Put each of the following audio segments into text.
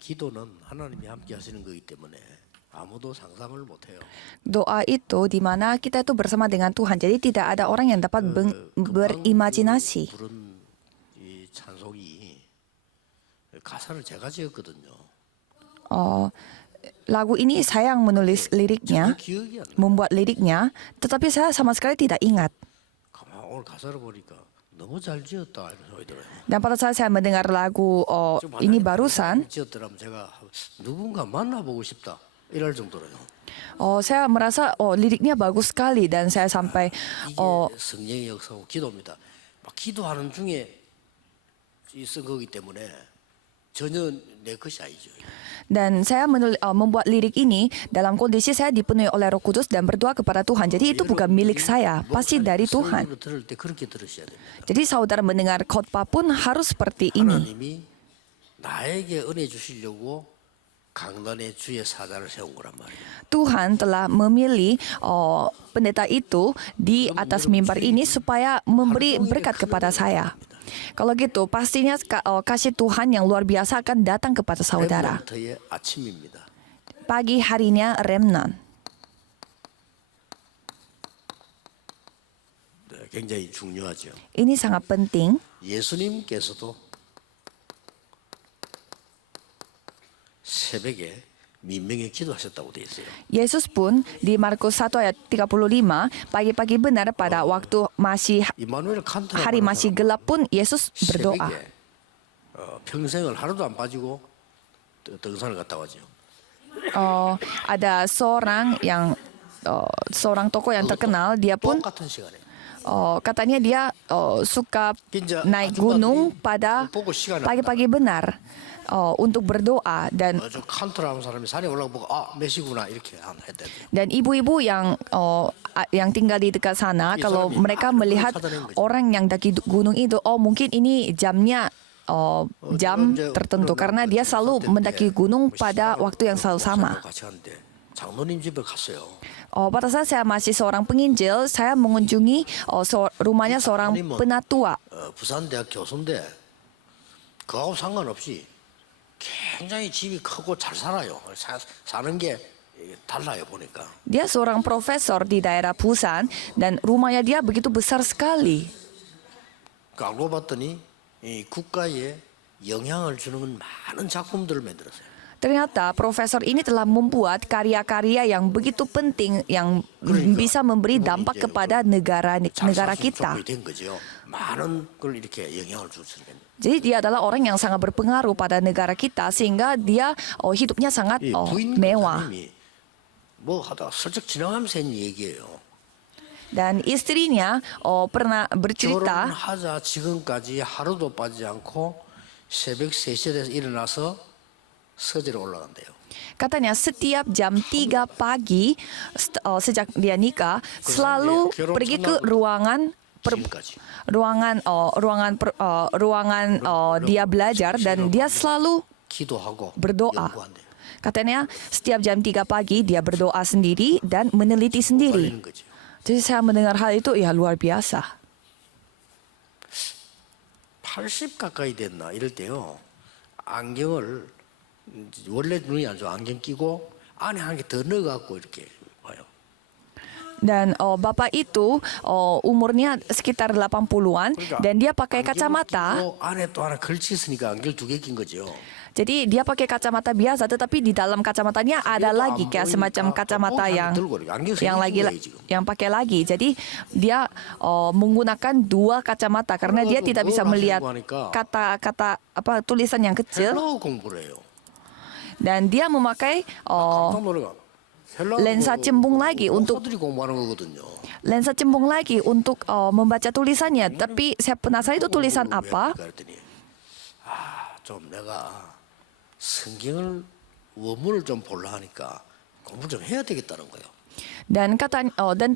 기도는 하나님이 함께 하시는 거기 때문에 아무도 상상을 못해요. Doa itu di mana kita itu bersama dengan Tuhan. Jadi tidak ada orang yang dapat berimajinasi. 부른 이 찬송이 가사를 제가 지었거든요. Lagu ini saya yang menulis liriknya, 기억이 안 나. membuat liriknya, tetapi saya sama sekali tidak ingat. 가만 오늘 가사를 보니까 너무 잘 지었다 이런 소리 들어요. Dan pada saat saya mendengar lagu ini barusan, 지었더라면 제가 누군가 만나보고 싶다 이럴 정도로요. saya merasa liriknya bagus sekali dan saya sampai 이게 성령의 역사고 기도입니다. 막 기도하는 중에 쓴 거기 때문에 전혀 내 것이 아니죠. dan saya membuat lirik ini dalam kondisi saya dipenuhi oleh Roh Kudus dan berdoa kepada Tuhan. Jadi itu bukan milik saya, pasti dari Tuhan. 설교를 들을 때 그렇게 들으셔야 됩니다. Jadi saudara mendengar khotbah pun harus seperti ini. 하나님이 나에게 은혜 주시려고 강단에 주의 사자를 세운 거란 말이에요. Tuhan telah memilih pendeta itu di atas mimbar ini supaya memberi berkat kepada saya. Kalau gitu, pastinya kasih Tuhan yang luar biasa akan datang kepada saudara. 렘넌트의 아침입니다. Pagi harinya remnant. 네, 굉장히 중요하죠. Ini sangat penting. 예수님께서도 새벽에 민명에 기도하셨다고 되어 있어요. Yesus pun di Markus 1 ayat 35 pagi-pagi benar pada waktu masih 이마누엘 칸트라고 hari 하는 masih 사람은 gelap pun Yesus berdoa. 새벽에 평생을 하루도 안 빠지고 등산을 갔다 와죠. Ada seorang tokoh yang terkenal, dia pun 똑같은 시간에 katanya dia suka naik gunung pada 보고 시간을 pagi-pagi benar untuk berdoa dan 저 칸트라는 사람이 산에 올라보고 몇 시구나 이렇게 했대. dan ibu-ibu yang tinggal di dekat sana, kalau mereka melihat orang yang daki gunung itu, mungkin ini jamnya jam tertentu karena dia selalu mendaki gunung pada waktu yang selalu sama. 같이 갔는데 장로님 집에 갔어요. Pada saat saya masih seorang penginjil, saya mengunjungi rumahnya seorang penatua. 부산대학 교수인데 그하고 상관없이 굉장히 집이 크고 잘 살아요. 사는 게 달라요 보니까. Dia seorang profesor di daerah Busan dan rumahnya dia begitu besar sekali. 알고 봤더니 이 국가에 영향을 주는 많은 작품들을 만들었어요. Ternyata profesor ini telah membuat karya-karya yang begitu penting yang bisa memberi dampak kepada negara kita. 된 거죠. 많은 걸 이렇게 영향을 줄 수 있는. Jadi dia adalah orang yang sangat berpengaruh pada negara kita sehingga dia hidupnya sangat mewah. 뭐 하다가 슬쩍 지나가면서 했는 얘기예요. Dan istrinya pernah bercerita, 결혼하자 지금까지 하루도 빠지지 않고 새벽 3시에 돼서 일어나서 서재로 올라간대요. katanya setiap jam 3 pagi sejak dia nikah selalu pergi ke ruangan 지금까지. ruangan dia belajar dan dia selalu 기도하고 berdoa. 연구한대요. Katanya setiap jam 3 pagi dia berdoa sendiri dan meneliti sendiri. 걸리는 거죠. Jadi saya mendengar hal itu ya luar biasa. 80 가까이 됐나 이럴 때요. 안경을 원래 눈이 안 좋아 안경 끼고 안에 한 개 더 넣어갖고 이렇게 봐요. Dan bapak itu umurnya sekitar 80-an dan dia pakai kacamata. 끼고 안에 또 하나 걸치 있으니까 안경 2개 낀 거죠. Jadi dia pakai kacamata biasa, tetapi di dalam kacamatanya ada lagi kayak semacam kacamata yang pakai lagi. Jadi dia menggunakan 2 kacamata karena dia tidak bisa melihat kata-kata tulisan yang kecil. 헬라어 공부를 해요. Dan dia memakai 깜짝 놀라가. lensa cembung lagi untuk 목사들이 공부하는 거거든요. membaca tulisannya. Tapi saya penasaran itu tulisan apa? 그랬더니 좀 내가 성경을 원문을 좀 보려 하니까 공부 좀 해야 되겠다는 거예요. Dan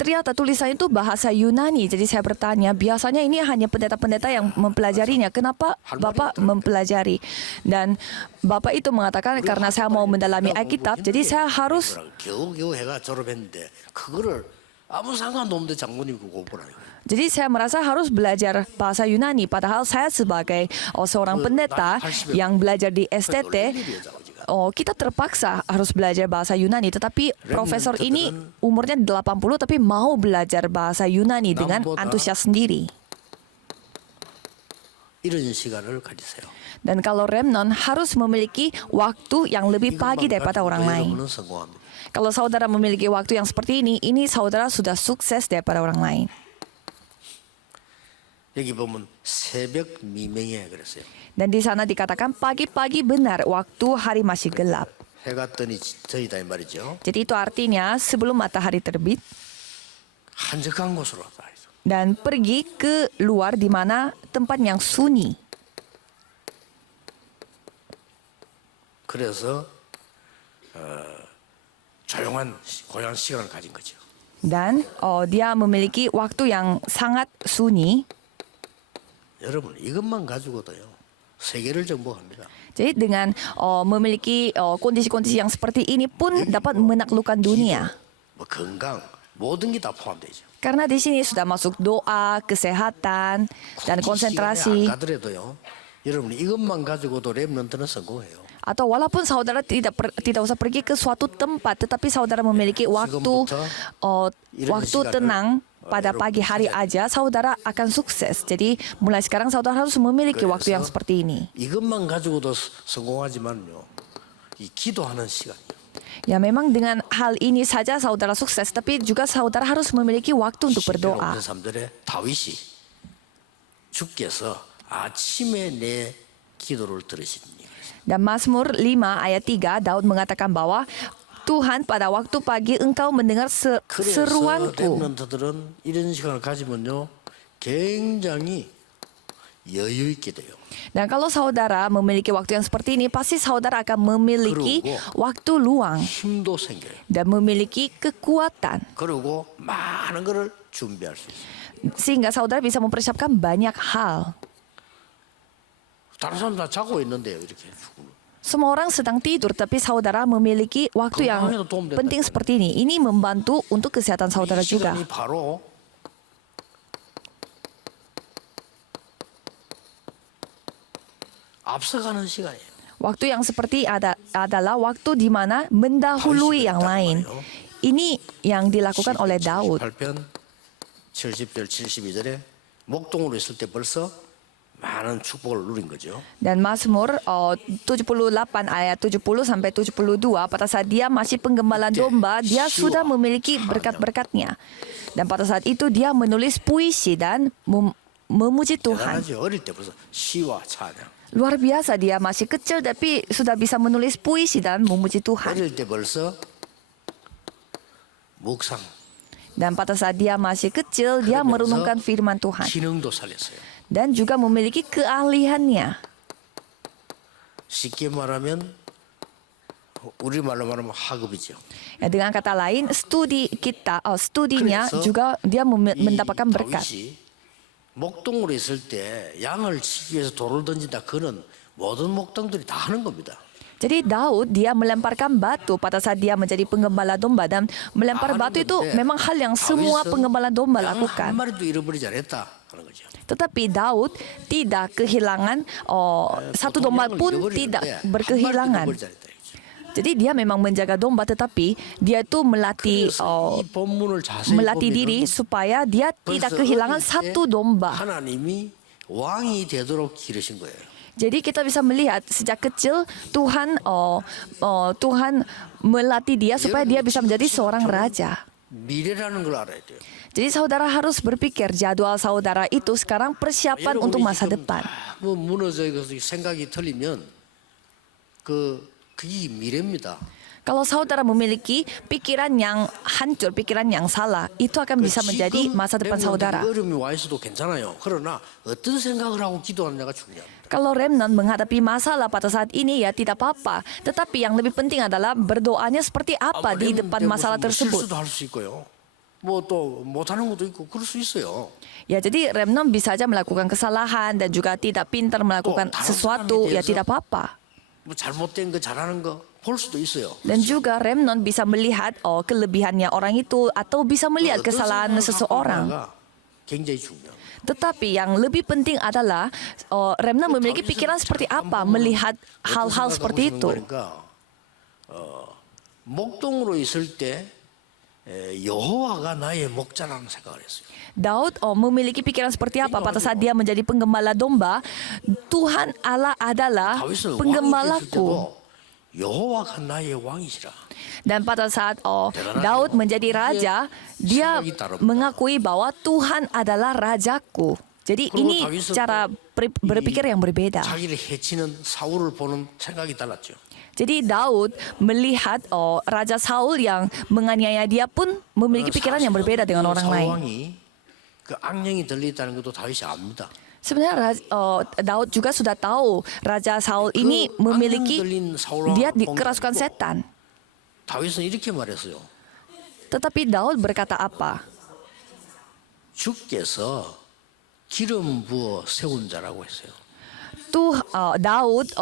ternyata tulisan itu bahasa Yunani. Jadi saya bertanya, biasanya ini hanya pendeta-pendeta yang mempelajarinya. Kenapa Bapak mempelajari? Dan Bapak itu mengatakan karena saya mau mendalami Alkitab, jadi saya harus 겨우겨우 해가 졸업했는데 그거를 아무 상관도 없는데 장모님이 그거 보라요. Jadi saya merasa harus belajar bahasa Yunani. Padahal saya sebagai seorang pendeta yang belajar di STT, kita terpaksa harus belajar bahasa Yunani. Tetapi profesor ini umurnya 80 tapi mau belajar bahasa Yunani dengan antusias sendiri. 이런 시간을 가지세요. Dan kalau remnon harus memiliki waktu yang lebih pagi daripada orang lain. 여러분은 성공합니다. Kalau saudara memiliki waktu yang seperti ini saudara sudah sukses daripada orang lain. 여기 보면 새벽 미명에 그랬어요. Dan di sana dikatakan pagi-pagi benar waktu hari masih gelap. 해가 뜨니 저희다 이 말이죠. Jadi itu artinya sebelum matahari terbit 한적한 곳으로 가서 dan pergi ke luar di mana tempat yang sunyi. 그래서 조용한 고요한 시간을 가진 거죠. Dan dia memiliki waktu yang sangat sunyi. 여러분 이것만 가지고도요 세계를 정복합니다. Jadi dengan memiliki kondisi-kondisi yang seperti ini pun dapat menaklukkan dunia. 뭐 건강 모든 게 다 포함되죠. Karena di sini sudah masuk doa, kesehatan, dan konsentrasi. 안 가더라도요. 여러분 이것만 가지고도 렘넌트는 성공해요. Atau walaupun saudara tidak usah pergi ke suatu tempat, tetapi saudara memiliki waktu tenang pada pagi hari aja, saudara akan sukses. Jadi mulai sekarang saudara harus memiliki waktu yang seperti ini. 이것만 가지고도 성공하지만요. 이 기도하는 시간이요. Ya memang dengan hal ini saja saudara sukses, tapi juga saudara harus memiliki waktu untuk berdoa. 3절에 다윗이 주께서 아침에 내 기도를 들으시니. Dan Mazmur 5 ayat 3 Daud mengatakan bahwa Tuhan pada waktu pagi engkau mendengar seruanku. 렘넌트들은 이런 시간을 가지면요 굉장히 여유 있게 돼요. Dan kalau saudara memiliki waktu yang seperti ini, pasti saudara akan memiliki waktu luang 힘도 생겨요. dan memiliki kekuatan. 그리고 많은 것을 준비할 수 있어요. Sehingga saudara bisa mempersiapkan banyak hal. 다른 사람 다 자고 있는데요 이렇게. Semua orang sedang tidur, tapi saudara memiliki waktu yang penting seperti ini. Ini membantu untuk kesehatan saudara 이 juga. 시간이 바로 앞서가는 시간이에요. Waktu yang seperti adalah waktu di mana mendahului yang lain. Ini yang dilakukan oleh Daud. 8편 70절 72절에 목동으로 있을 때 벌써 많은 축복을 누린 거죠. Dan Mazmur 78 ayat 70 sampai 72 pada saat dia masih penggembala domba, dia sudah memiliki berkat-berkatnya. Dan pada saat itu dia menulis puisi dan memuji Tuhan. 대단하죠. 어릴 때 벌써 시와 찬양. Luar biasa, dia masih kecil tapi sudah bisa menulis puisi dan memuji Tuhan. 어릴 때 벌써 묵상. Dan pada saat dia masih kecil, dia merenungkan firman Tuhan. 기능도 살렸어요. Dan juga memiliki keahliannya. 쉽게 말하면 우리 말로 말하면 학업이죠. Ya, dengan kata lain, studinya 그래서 juga dia mendapatkan berkat. 다윗이 목동으로 있을 때 양을 치기 위해서 돌을 던진다. 그는 모든 목동들이 다 하는 겁니다. Jadi Daud dia melemparkan batu pada saat dia menjadi penggembala domba, dan melempar batu itu memang hal yang semua penggembala domba 한 lakukan. 마리도 잃어버리지 않았다 하는 거죠. Tetapi Daud tidak kehilangan satu domba pun tidak berkehilangan. Jadi dia memang menjaga domba, tetapi dia itu melatih diri supaya dia tidak kehilangan satu domba. 하나님이 왕이 되도록 기르신 거예요. Jadi kita bisa melihat sejak kecil Tuhan melatih dia supaya dia bisa menjadi seorang raja. 미래라는 걸 알아야 돼요. Jadi saudara harus berpikir jadwal saudara itu sekarang persiapan untuk masa depan. 뭐 무너져 생각이 틀리면 그게 미래입니다. Kalau saudara memiliki pikiran yang hancur, pikiran yang salah, itu akan bisa menjadi masa depan saudara. 어려움이 와 있어도 괜찮아요. 그러나 어떤 생각을 하고 기도하느냐가 중요합니다. Kalau remnant menghadapi masalah pada saat ini ya tidak apa-apa. Tetapi yang lebih penting adalah berdoanya seperti apa di depan masalah tersebut. 실수도 할 수 있고요. 뭐 또 못하는 것도 있고 그럴 수 있어요. Ya, jadi remnant bisa saja melakukan kesalahan dan juga tidak pintar melakukan sesuatu, ya tidak apa-apa. 뭐 잘못된 거 잘하는 거 볼 수도 있어요. Dan juga remnant bisa melihat kelebihannya orang itu atau bisa melihat 어떤 kesalahan 생각을 갖고 seseorang. 있느냐가 굉장히 중요합니다. Tetapi yang lebih penting adalah remnant memiliki pikiran seperti apa melihat hal-hal seperti itu. 그러니까 목동으로 있을 때 여호와가 나의 목자라는 생각을 했어요. Daud memiliki pikiran seperti apa pada saat dia menjadi penggembala domba. Tuhan Allah adalah 다윗은 왕이 됐을 penggembalaku. 때도 여호와가 나의 왕이시라. Dan pada saat Daud menjadi raja, dia mengakui bahwa Tuhan adalah rajaku. Jadi ini cara berpikir yang berbeda. 자기를 해치는 사울을 보는 생각이 달랐죠. Jadi Daud melihat Raja Saul yang menganiaya dia pun memiliki pikiran yang berbeda dengan orang lain. 사울왕이 그 악령이 들려있다는 것도 다윗이 압니다. Sebenarnya Daud juga sudah tahu Raja Saul ini memiliki dia dikerasukan setan. 다윗은 이렇게 말했어요. Tetapi Daud berkata apa? 주께서 기름 부어 세운 자라고 했어요. Daud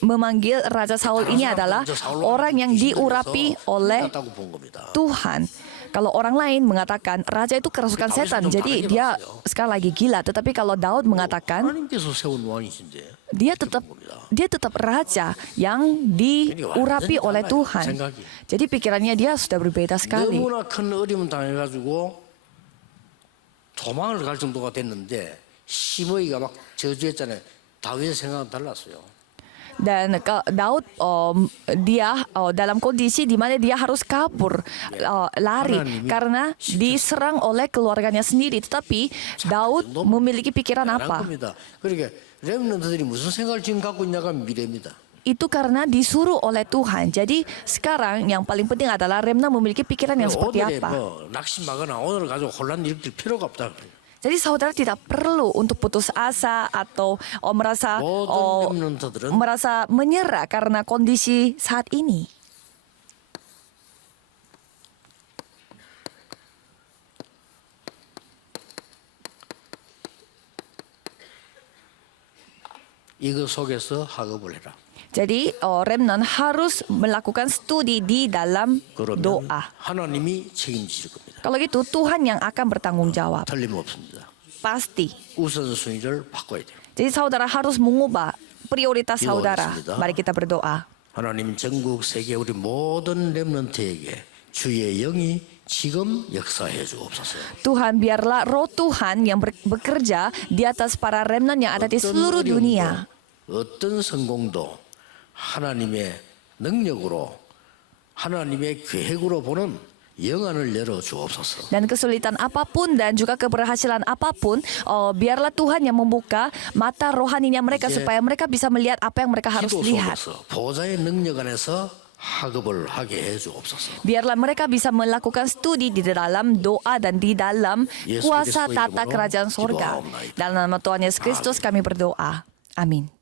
memanggil Raja Saul ini adalah orang yang diurapi oleh 같다고 본 겁니다. Tuhan. Kalau orang lain mengatakan raja itu kerasukan setan, jadi dia sekali lagi gila. Tetapi kalau Daud mengatakan 하나님께서 세운 왕이신데 dia tetap raja yang diurapi oleh Tuhan. Jadi pikirannya dia sudah berbeda sekali. 너무나 큰 어려움 당해가지고 도망을 갈 정도가 됐는데 시므이가 막 저주했잖아요. 다윗의 생각은 달랐어요. Dan Daud dia dalam kondisi di mana dia harus kabur, lari karena diserang oleh keluarganya sendiri. Tetapi Daud memiliki pikiran apa? 그러니까 렘넌트들이 무슨 생각을 지금 갖고 있냐가 미래입니다. Itu karena disuruh oleh Tuhan. Jadi sekarang yang paling penting adalah remnant memiliki pikiran yang seperti 오늘의 apa. 낙심하거나 오늘 가지고 혼란 일으킬 필요가 없다. Jadi saudara tidak perlu untuk putus asa atau merasa menyerah karena kondisi saat ini. 이거 속에서 학업을 해라. Jadi remnant harus melakukan studi di dalam 그러면 doa. 하나님이 책임지실 겁니다. Kalau gitu Tuhan yang akan bertanggung jawab. 틀림없습니다. Pasti. 우선순위를 바꿔야 돼요. Jadi saudara harus mengubah prioritas saudara. 기도하겠습니다. Mari kita berdoa. 하나님 전국 세계 우리 모든 렘넌트에게 주의 영이 지금 역사해 주옵소서. Tuhan, biarlah roh Tuhan yang bekerja di atas para remnant yang ada di seluruh dunia. 어떤 성공도 하나님의 능력으로 하나님의 계획으로 보는 영안을 열어 주옵소서. Dan kesulitan apapun dan juga keberhasilan apapun, biarlah Tuhan yang membuka mata rohaninya mereka supaya mereka bisa melihat apa yang mereka harus 기도 lihat. 속에서 보좌의 능력 안에서 학업을 하게 해 주옵소서. Biarlah mereka bisa melakukan studi di dalam doa dan di dalam kuasa tata kerajaan sorga. Dalam nama Tuhan Yesus Kristus kami berdoa. Amin.